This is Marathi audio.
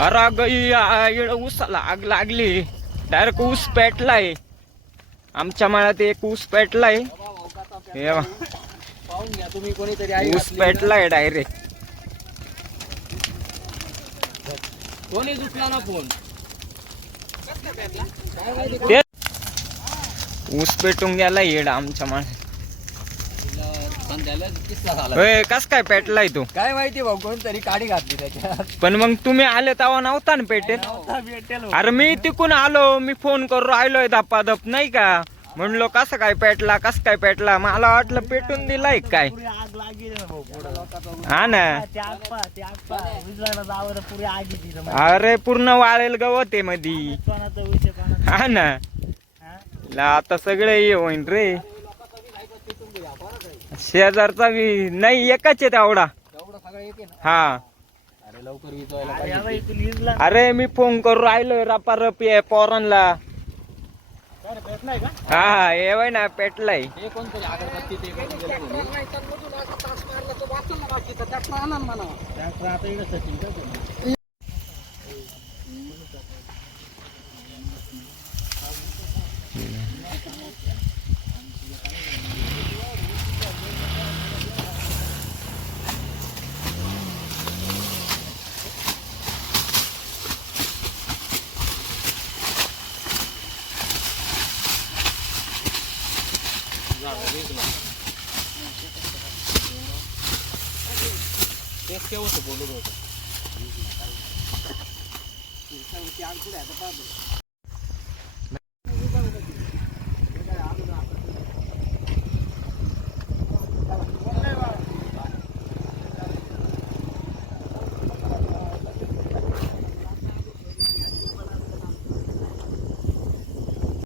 अरे गई ऊसाला आग लागली. डायरेक्ट ऊस पेटलाय. आमच्या माळ्यात एक ऊस पेटलाय. हे बघा. पाहून घ्या तुम्ही कोणीतरी ऊस पेटलाय डायरेक्ट. कोणी दुसरा ना फोन ऊस पेटून गेला येड आमच्या माळ्यात. कस काय पेटलाय तू? काय माहिती भाऊ कोणतरी काडी घातली त्याच्यात. पण मग तुम्ही आले तेव्हा नव्हता ना पेटेल? अरे मी तिकून आलो. मी फोन करून राहिलोय धपाधप नाही का. म्हणलो कसं काय पेटला कस काय पेटला. मला वाटलं पेटून दिलाय काय. हा ना. अरे पूर्ण वाळेल गवत आहे मधी. हा ना. आता सगळे हे होईन रे. शेजारचा नाही एकच आहे तेवढा. हा. अरे लवकर अरे मी फोन करून राहिलोय रपारप ये पोरांना. हा ये ना पेटलाय. तेच केव्हा बोलत होतं.